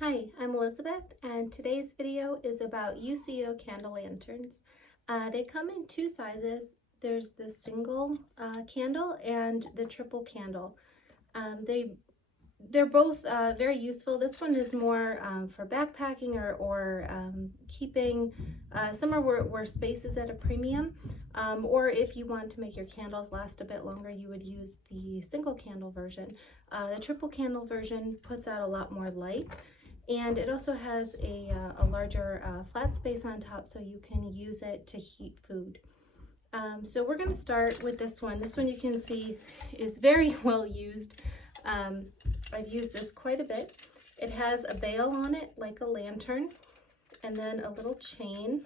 Hi, I'm Elizabeth, and today's video is about UCO candle lanterns. They come in two sizes. There's the single candle and the triple candle. They're both very useful. This one is more for backpacking or keeping somewhere where space is at a premium. Or if you want to make your candles last a bit longer, you would use the single candle version. The triple candle version puts out a lot more light, and it also has a larger flat space on top, so you can use it to heat food. So we're going to start with this one. This one you can see is very well used. I've used this quite a bit. It has a bail on it like a lantern, and then a little chain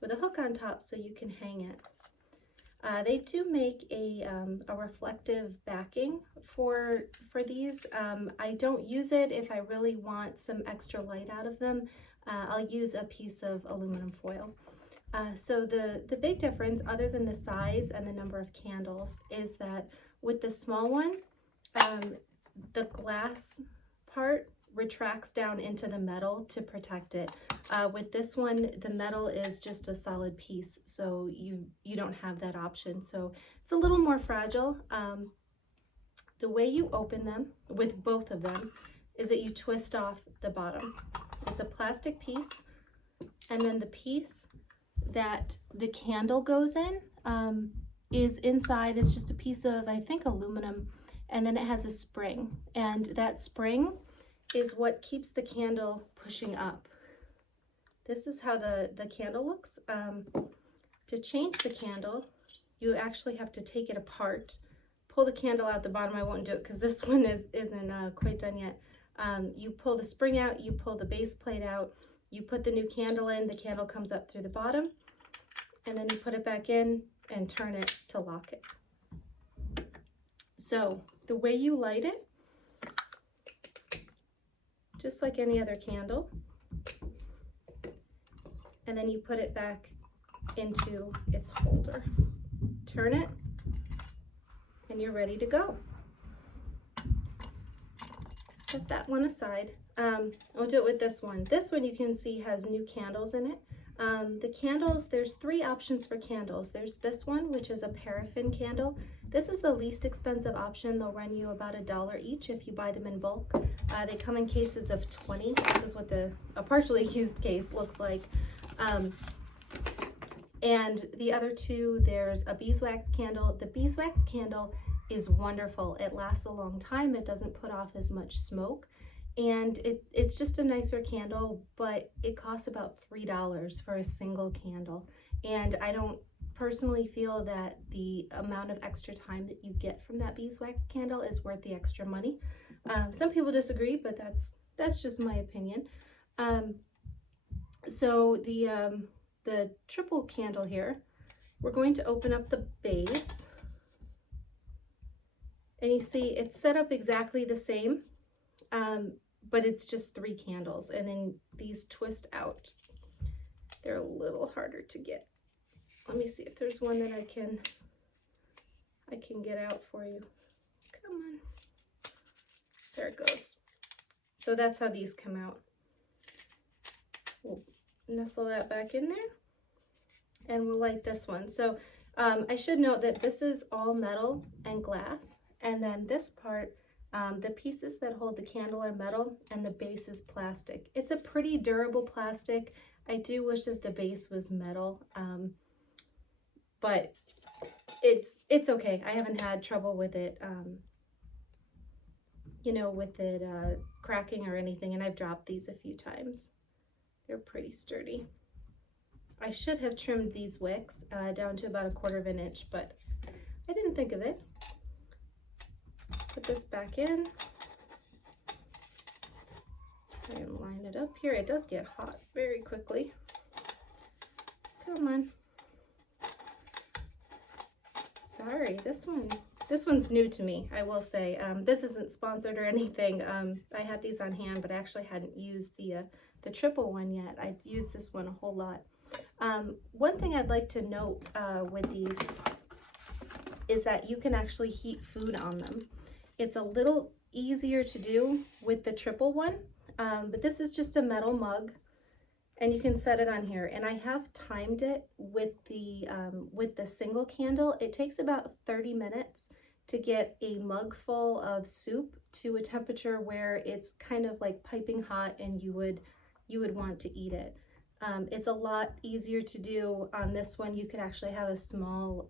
with a hook on top so you can hang it. They do make a reflective backing for these. I don't use it if I really want some extra light out of them. I'll use a piece of aluminum foil. So the big difference, other than the size and the number of candles, is that with the small one, the glass part retracts down into the metal to protect it. With this one, the metal is just a solid piece, so you don't have that option. So it's a little more fragile. The way you open them with both of them is that you twist off the bottom. It's a plastic piece, and then the piece that the candle goes in is inside. It's just a piece of, I think, aluminum, and then it has a spring, and that spring is what keeps the candle pushing up. This is how the candle looks. To change the candle, you actually have to take it apart, pull the candle out the bottom. I won't do it because this one isn't quite done yet. You pull the spring out, you pull the base plate out, you put the new candle in, the candle comes up through the bottom, and then you put it back in and turn it to lock it. So the way you light it, just like any other candle, and then you put it back into its holder. Turn it, and you're ready to go. Set that one aside. We'll do it with this one. This one you can see has new candles in it. The candles, there's three options for candles. There's this one, which is a paraffin candle. This is the least expensive option. They'll run you about $1 each if you buy them in bulk. They come in cases of 20. This is what a partially used case looks like. And the other two, there's a beeswax candle. The beeswax candle is wonderful. It lasts a long time. It doesn't put off as much smoke. And it's just a nicer candle, but it costs about $3 for a single candle. And I don't personally feel that the amount of extra time that you get from that beeswax candle is worth the extra money. Some people disagree, but that's just my opinion. So the triple candle here, we're going to open up the base, and you see it's set up exactly the same. But it's just 3 candles, and then these twist out. They're a little harder to get. Let me see if there's one that I can get out for you. Come on. There it goes. So that's how these come out. We'll nestle that back in there, and we'll light this one. So I should note that this is all metal and glass, and then this part, the pieces that hold the candle are metal, and the base is plastic. It's a pretty durable plastic. I do wish that the base was metal, but it's okay. I haven't had trouble with it, cracking or anything, and I've dropped these a few times. They're pretty sturdy. I should have trimmed these wicks down to about 1/4 inch, but I didn't think of it. Put this back in and line it up here. It does get hot very quickly. Come on. Sorry, this one's new to me, I will say. This isn't sponsored or anything. I had these on hand, but I actually hadn't used the triple one yet. I've used this one a whole lot. One thing I'd like to note with these is that you can actually heat food on them. It's a little easier to do with the triple one. but this is just a metal mug, and you can set it on here. And I have timed it with the single candle. It takes about 30 minutes to get a mug full of soup to a temperature where it's kind of like piping hot and you would want to eat it. It's a lot easier to do on this one. You could actually have a small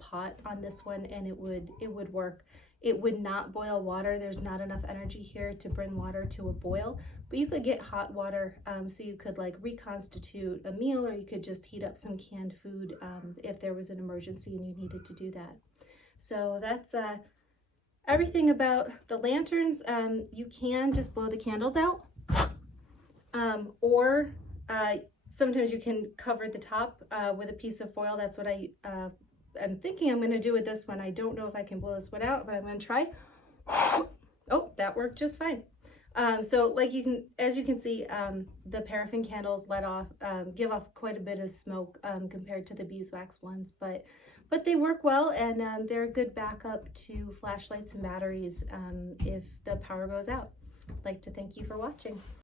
pot on this one, and it would work. It would not boil water. There's not enough energy here to bring water to a boil, but you could get hot water, so you could like reconstitute a meal, or you could just heat up some canned food if there was an emergency and you needed to do that. So that's everything about the lanterns. You can just blow the candles out, or sometimes you can cover the top with a piece of foil. That's what I'm thinking I'm going to do with this one. I don't know if I can blow this one out, but I'm going to try. Oh, that worked just fine. So like as you can see, the paraffin candles give off quite a bit of smoke compared to the beeswax ones, but they work well, and they're a good backup to flashlights and batteries if the power goes out. I'd like to thank you for watching.